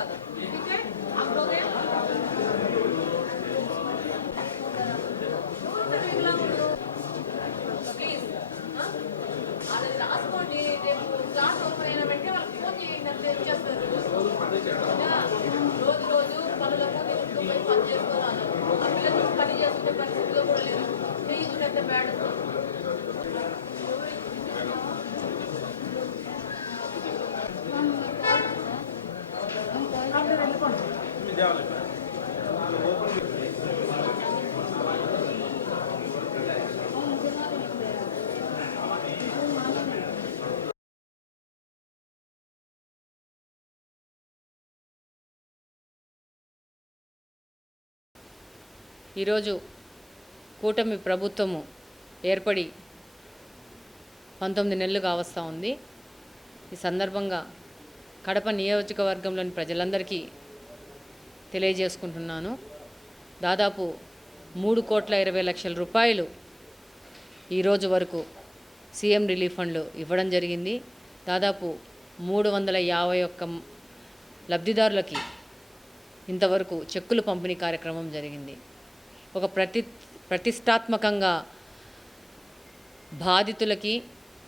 안 그러네요? ఈరోజు కూటమి ప్రభుత్వము ఏర్పడి పంతొమ్మిది నెలలు కావస్తూ ఉంది. ఈ సందర్భంగా కడప నియోజకవర్గంలోని ప్రజలందరికీ తెలియజేసుకుంటున్నాను. దాదాపు మూడు కోట్ల ఇరవై లక్షల రూపాయలు ఈరోజు వరకు సీఎం రిలీఫ్ ఫండ్లు ఇవ్వడం జరిగింది. దాదాపు మూడు వందల యాభై ఒక్క లబ్ధిదారులకి ఇంతవరకు చెక్కులు పంపిణీ కార్యక్రమం జరిగింది. ఒక ప్రతి ప్రతిష్టాత్మకంగా బాధితులకి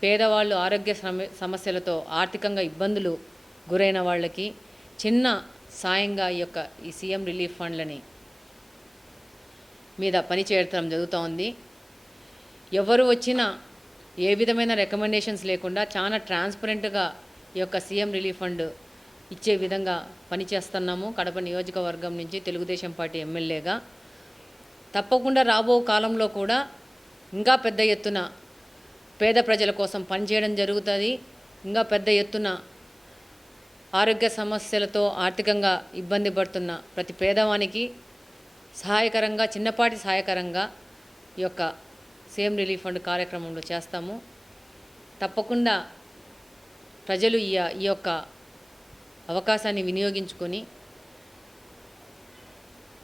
పేదవాళ్ళు ఆరోగ్య సమస్యలతో ఆర్థికంగా ఇబ్బందులు గురైన వాళ్ళకి చిన్న సాయంగా ఈ యొక్క ఈ సీఎం రిలీఫ్ ఫండ్లని మీద పనిచేయడం జరుగుతూ ఉంది. ఎవరు వచ్చినా ఏ విధమైన రికమెండేషన్స్ లేకుండా చాలా ట్రాన్స్పరెంట్గా ఈ యొక్క సీఎం రిలీఫ్ ఫండ్ ఇచ్చే విధంగా పనిచేస్తున్నాము కడప నియోజకవర్గం నుంచి తెలుగుదేశం పార్టీ ఎమ్మెల్యేగా. తప్పకుండా రాబో కాలంలో కూడా ఇంకా పెద్ద ఎత్తున పేద ప్రజల కోసం పనిచేయడం జరుగుతుంది. ఇంకా పెద్ద ఎత్తున ఆరోగ్య సమస్యలతో ఆర్థికంగా ఇబ్బంది పడుతున్న ప్రతి పేదవానికి సహాయకరంగా చిన్నపాటి సహాయకరంగా ఈ యొక్క సేమ్ రిలీఫ్ ఫండ్ కార్యక్రమంలో చేస్తాము. తప్పకుండా ప్రజలు ఈ ఈ యొక్క అవకాశాన్ని వినియోగించుకొని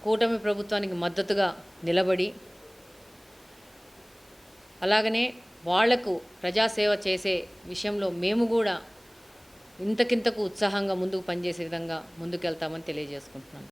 కూటమి ప్రభుత్వానికి మద్దతుగా నిలబడి అలాగనే వాళ్ళకు ప్రజాసేవ చేసే విషయంలో మేము కూడా ఇంతకింతకు ఉత్సాహంగా ముందుకు పనిచేసే విధంగా ముందుకెళ్తామని తెలియజేసుకుంటున్నాను.